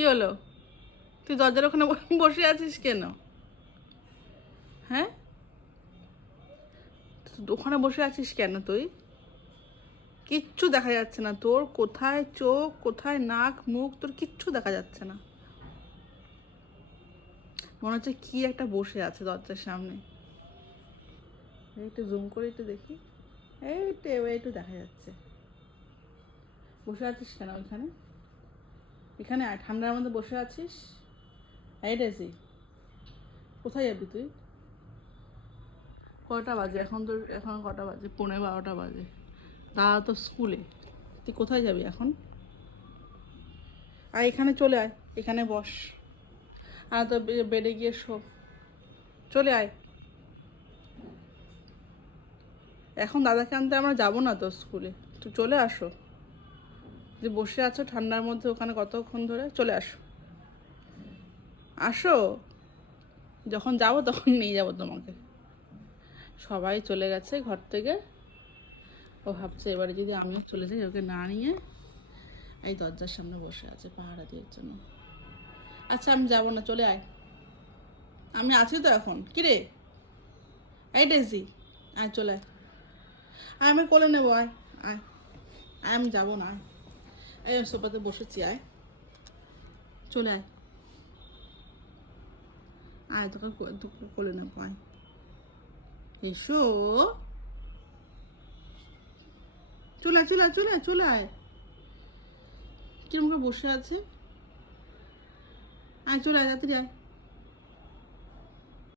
কি হলো? তুই দরজার ওখানে বসে আছিস কেন? হ্যাঁ, ওখানে বসে আছিস কেন তুই? কিচ্ছু দেখা যাচ্ছে না তোর, কোথায় চোখ, কোথায় নাক মুখ, তোর কিচ্ছু দেখা যাচ্ছে না। মনে হচ্ছে কি একটা বসে আছে দরজার সামনে। একটু জুম করে একটু দেখি, একটু দেখা যাচ্ছে। বসে আছিস কেন ওইখানে? এখানে ঠান্ডার মধ্যে বসে আছিস? এই ডেজি, কোথায় যাবি তুই? কটা বাজে এখন? তোর এখন কটা বাজে? 11:15 বাজে। দাদা তো স্কুলে, তুই কোথায় যাবি এখন? আর এখানে চলে আয়, এখানে বস। আর তো বেডে গিয়ে শো, চলে আয়। এখন দাদাকে আনতে আমরা যাবো না তো স্কুলে, তুই চলে আসো। যে বসে আছো ঠান্ডার মধ্যে ওখানে কতক্ষণ ধরে, চলে আসো। আসো, যখন যাবো তখন নিয়ে যাবো তোমাকে। সবাই চলে গেছে ঘর থেকে। ও ভাবছে এবারে যদি আমিও চলে যাই, ওকে না নিয়ে এই দরজার সামনে বসে আছে পাহারা দেওয়ার জন্য। আচ্ছা আমি যাবো না, চলে আয়। আমি আছি তো এখন, কিরে? এই ডেজি, আয় চলে আয়। আয় আমি কোলে নেবো, আয় আয়। আয় আমি যাবো না, আয়। এই সোফাতে বসেছি, আয় চলে আয়। আয় তোকে তোকে কোলে নেবো, আয়। এসো, চলে আয় চলে আয় চলে আয় চলে আয়। কিরম করে বসে আছে? আয় চলে আয়, তাড়াতাড়ি আয়।